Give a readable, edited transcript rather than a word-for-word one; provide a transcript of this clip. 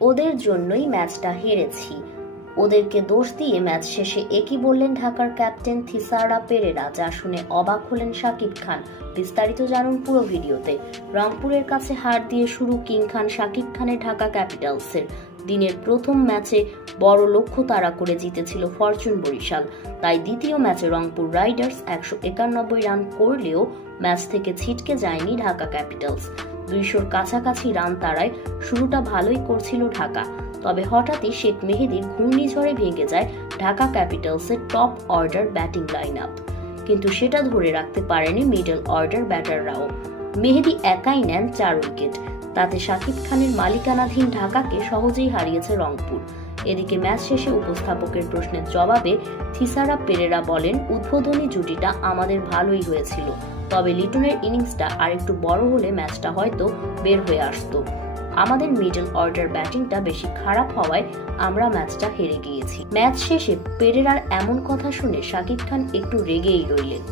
ওদের জন্যই ম্যাচটা হেরেছি। ওদেরকে দোষ দিয়ে ম্যাচ শেষে একই বললেন ঢাকার ক্যাপ্টেন থিসারা পেরেরা, যা শুনে অবাক হলেন শাকিব খান। বিস্তারিত জানুন পুরো ভিডিওতে। রংপুরের কাছে হার দিয়ে শুরু কিং খান শাকিব খানের ঢাকা ক্যাপিটালসের। দিনের প্রথম ম্যাচে বড় লক্ষ্য তাড়া করে জিতেছিল ফরচুন বরিশাল। তাই দ্বিতীয় ম্যাচে রংপুর রাইডার্স 191 রান করলেও ম্যাচ থেকে ছিটকে যায়নি ঢাকা ক্যাপিটালস। 200-র কাছাকাছি রান তাড়ায় শুরুটা ভালোই করছিল ঢাকা। তবে হঠাৎই শেখ মেহেদীর ঘূর্ণিঝড়ে ভেঙে যায় ঢাকা ক্যাপিটালসের top order batting line up. কিন্তু সেটা ধরে রাখতে পারেনি মিডল অর্ডার ব্যাটাররাও। মেহেদী একাই নেন 4 উইকেট। তাতে শাকিব খানের মালিকানাধীন ঢাকাকে সহজেই হারিয়েছে রংপুর। এদিকে ম্যাচ শেষে উপস্থাপকের প্রশ্নের জবাবে থিসারা পেরেরা বলেন, উদ্বোধনী জুটিটা আমাদের ভালোই হয়েছিল, তবে লিটনের ইনিংসটা আরেকটু বড় হলে ম্যাচটা হয়তো বের হয়ে আসতো। আমাদের মিডল অর্ডার ব্যাটিংটা বেশি খারাপ হওয়ায় আমরা ম্যাচটা হেরে গিয়েছি। ম্যাচ শেষে পেরেরার এমন কথা শুনে শাকিব খান একটু রেগেই রইলেন।